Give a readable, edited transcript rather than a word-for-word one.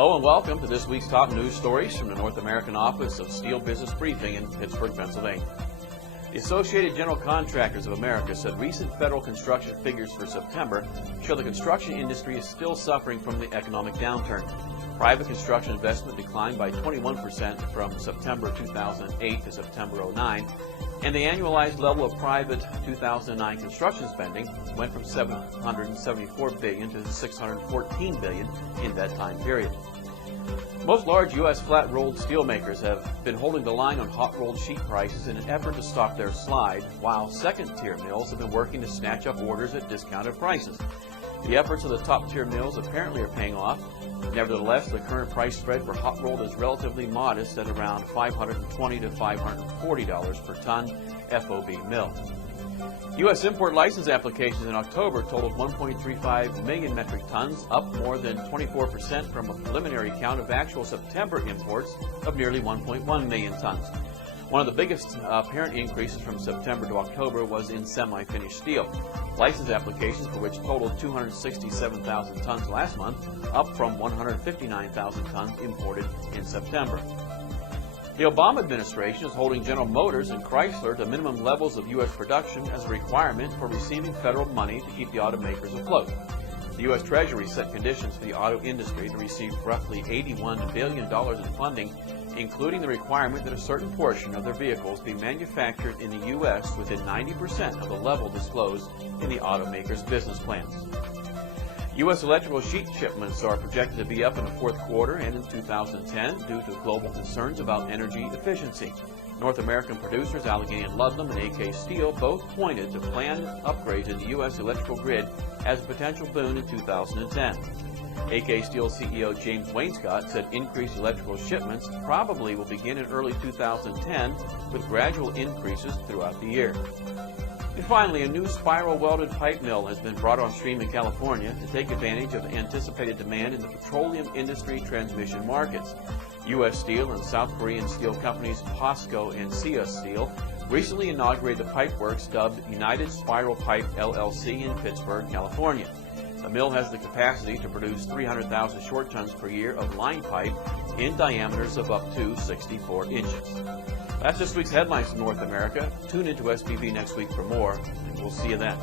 Hello and welcome to this week's top news stories from the North American office of Steel Business Briefing in Pittsburgh, Pennsylvania. The Associated General Contractors of America said recent federal construction figures for September show the construction industry is still suffering from the economic downturn. Private construction investment declined by 21% from September 2008 to September 2009, and the annualized level of private 2009 construction spending went from $774 billion to $614 billion in that time period. Most large U.S. flat-rolled steel makers have been holding the line on hot-rolled sheet prices in an effort to stop their slide, while second-tier mills have been working to snatch up orders at discounted prices. The efforts of the top-tier mills apparently are paying off. Nevertheless, the current price spread for hot-rolled is relatively modest at around $520 to $540 per ton FOB mill. U.S. import license applications in October totaled 1.35 million metric tons, up more than 24% from a preliminary count of actual September imports of nearly 1.1 million tons. One of the biggest apparent increases from September to October was in semi-finished steel. License applications for which totaled 267,000 tons last month, up from 159,000 tons imported in September. The Obama administration is holding General Motors and Chrysler to minimum levels of U.S. production as a requirement for receiving federal money to keep the automakers afloat. The U.S. Treasury set conditions for the auto industry to receive roughly $81 billion in funding, including the requirement that a certain portion of their vehicles be manufactured in the U.S. within 90% of the level disclosed in the automakers' business plans. U.S. electrical sheet shipments are projected to be up in the fourth quarter and in 2010 due to global concerns about energy efficiency. North American producers Allegheny and Ludlam and AK Steel both pointed to planned upgrades in the U.S. electrical grid as a potential boon in 2010. AK Steel CEO James Wainscott said increased electrical shipments probably will begin in early 2010 with gradual increases throughout the year. And finally, a new spiral welded pipe mill has been brought on stream in California to take advantage of anticipated demand in the petroleum industry transmission markets. U.S. Steel and South Korean steel companies POSCO and Sia Steel recently inaugurated the pipe works dubbed United Spiral Pipe LLC in Pittsburgh, California. The mill has the capacity to produce 300,000 short tons per year of line pipe in diameters of up to 64 inches. That's this week's headlines from North America. Tune into SBB next week for more, and we'll see you then.